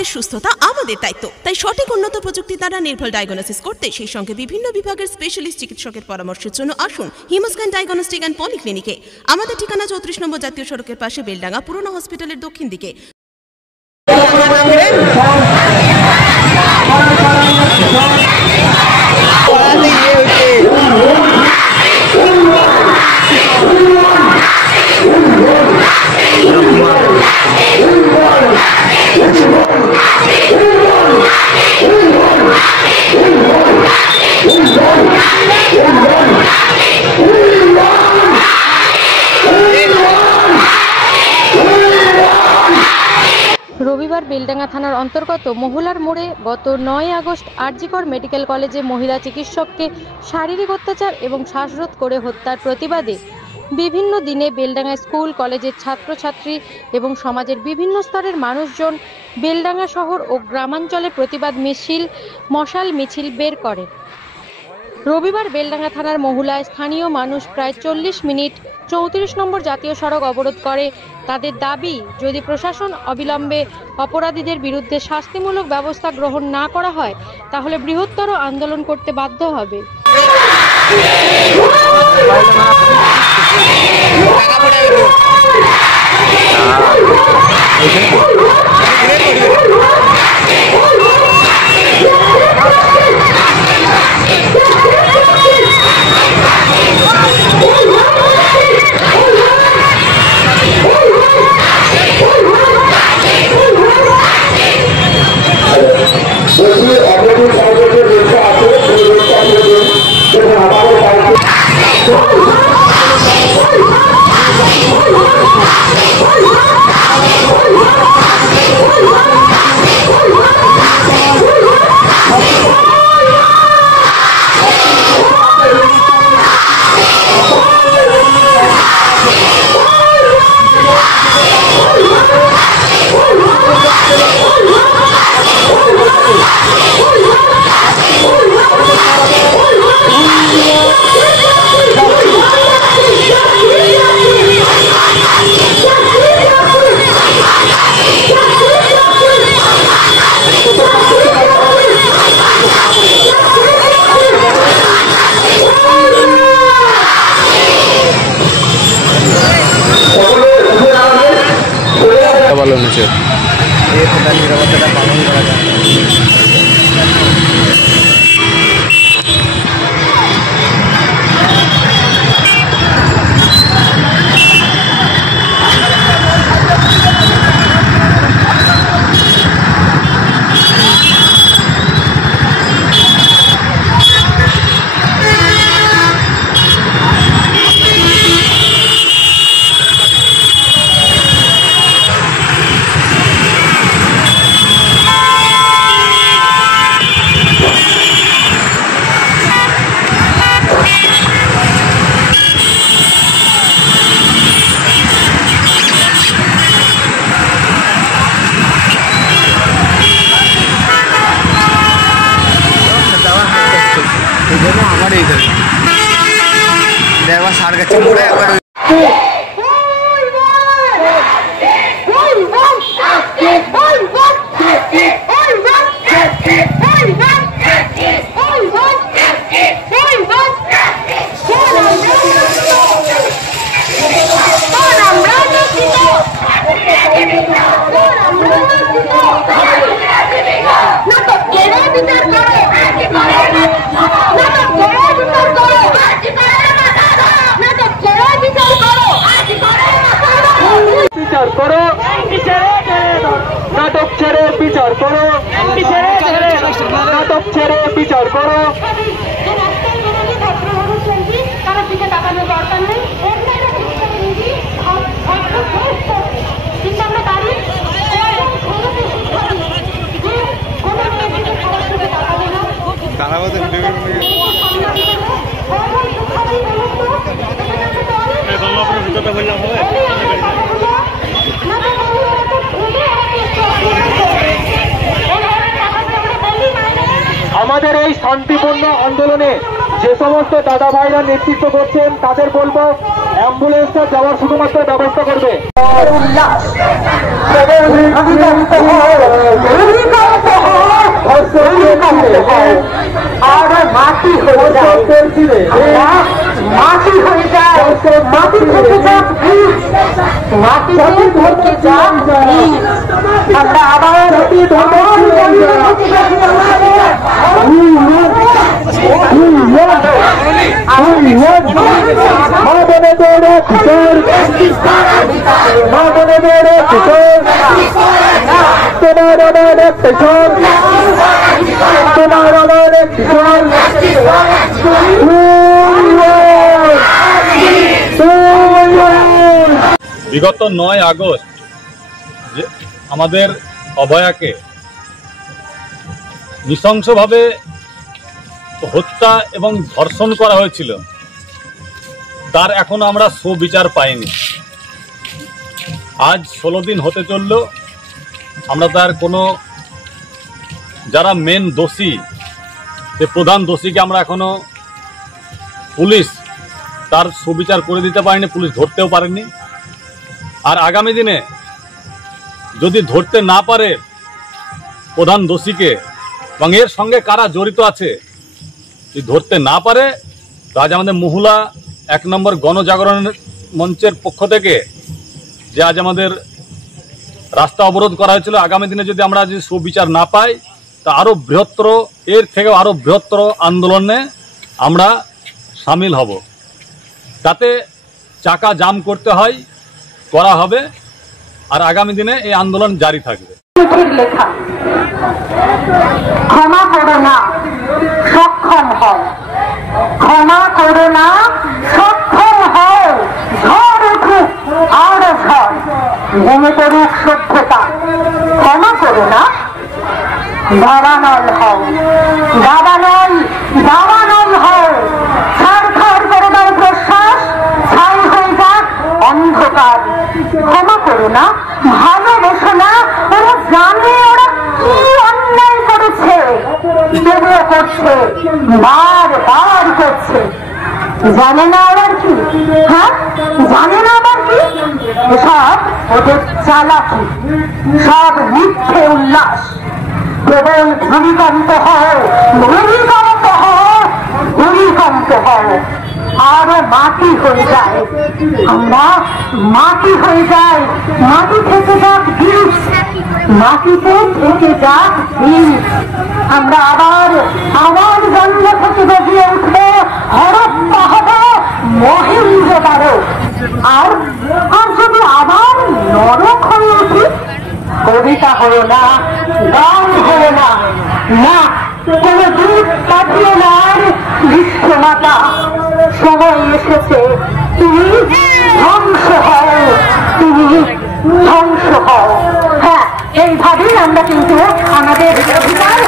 স্বাস্থ্যের সুস্থতা আমাদের দায়িত্ব। তাই সঠিক উন্নত প্রযুক্তি দ্বারা নির্ভুল ডায়াগনোসিস করতে সেই সঙ্গে বিভিন্ন বিভাগের স্পেশালিস্ট চিকিৎসকের পরামর্শের জন্য আসুন হিমোস্ক্যান ডায়াগনস্টিক অ্যান্ড পলিক্লিনিকে। আমাদের ঠিকানা 34 নম্বর জাতীয় সড়কের পাশে, বেলডাঙ্গা, পুরনো হসপিটালের দক্ষিণ দিকে। রবিবার বেলডাঙ্গা থানার অন্তর্গত মহুলার মোড়ে গত 9 আগস্ট আরজিকর মেডিকেল কলেজে মহিলা চিকিৎসককে শারীরিক অত্যাচার এবং শ্বাসরোধ করে হত্যার প্রতিবাদে বিভিন্ন দিনে বেলডাঙ্গা স্কুল কলেজের ছাত্রছাত্রী এবং সমাজের বিভিন্ন স্তরের মানুষজন বেলডাঙ্গা শহর ও গ্রামাঞ্চলে প্রতিবাদ মিছিল, মশাল মিছিল বের করে। রবিবার বেলডাঙ্গা থানার মহুলায় স্থানীয় মানুষ প্রায় 40 মিনিট 34 নম্বর জাতীয় সড়ক অবরোধ করে। তাদের দাবি, যদি প্রশাসন অবিলম্বে অপরাধীদের বিরুদ্ধে শাস্তিমূলক ব্যবস্থা গ্রহণ না করা হয় তাহলে বৃহত্তর আন্দোলন করতে বাধ্য হবে। নিরাপত্তাটা পালন করা যায়। আমার এই দেখবা সার গাছে মোড়ে একবার নাটক ছেড়ে বিচার করো, নাটক ছেড়ে বিচার করো। আমাদের এই শান্তিপূর্ণ আন্দোলনে যে সমস্ত দাদা ভাইরা নেতৃত্ব করছেন তাদের বলবো অ্যাম্বুলেন্সটা যাওয়ার শুধুমাত্র ব্যবস্থা করবে। আর মাটি হয়ে যায়, মাটি হয়ে যায়, মাটি থেকে যাক মাটিতে থেকে যাক আমরা আবার বিগত 9 আগস্ট আমাদের অভয়াকে নৃশংসভাবে হত্যা এবং ধর্ষণ করা হয়েছিল, তার এখনো আমরা সুবিচার পাইনি। আজ 16 দিন হতে চলল, আমরা তার কোনো যারা মেন দোষী, যে প্রধান দোষীকে আমরা এখনো পুলিশ তার সুবিচার করে দিতে পারেনি, পুলিশ ধরতেও পারেনি। আর আগামী দিনে যদি ধরতে না পারে প্রধান দোষীকে এবং এর সঙ্গে কারা জড়িত আছে, যদি ধরতে না পারে, তো আজ আমাদের মহুলা 1 নম্বর গণজাগরণ মঞ্চের পক্ষ থেকে যে আজ আমাদের রাস্তা অবরোধ করা হয়েছিল, আগামী দিনে যদি আমরা যদি সুবিচার না পাই, তা আরো বৃহত্তর, এর থেকেও আরো বৃহত্তর আন্দোলনে আমরা সামিল হব। তাতে চাকা জাম করতে হয়, করা হবে, আর আগামী দিনে এই আন্দোলন জারি থাকবে। লেখা ক্ষমা করো না, সক্ষম হও, ক্ষমা করো না, সক্ষম হও, ঝড় উঠুক আর ঝড়, নেমে পড়ুক সভ্যতা, ক্ষমা করো না, দাবানল হও, দাবানল, দাবানল হও, ছাড়খাড় করে দাও প্রশ্বাস, ছাই হয়ে যাক অন্ধকার, ক্ষমা করো না, ভালোবেসো না, ওরা জানে ওরা কি অন্যায় করেছে, তবুও করছে, বারবার করছে, জানে না আবার কি, হ্যাঁ জানে না আবার কি, সব ওদের চালাকি, সব মিথ্যে উল্লাস, কেবল ভূমিকম্প হয়, ভূমিকম্প হয়, ভূমিকম্প হয়, আরো মাটি হয়ে যায়, আমরা মাটি হয়ে যাই, মাটি থেকে যাক বীজ, মাটিতে থেকে যাক বীজ, আমরা আবার আবার জন্ম থেকে বেরিয়ে উঠবো, হরপ্পা হবে মহেন্দ্রদারো, আর যদি আবার নরক হয়ে উঠি, কবিতা হলো না, গান হলো না, না কোনো দূত পাঠিয়ে না, বিশ্বমাতা সময় এসেছে, তুমি ধ্বংস হও, তুমি ধ্বংস হও। হ্যাঁ, এইভাবেই আমরা কিন্তু আমাদের অধিকার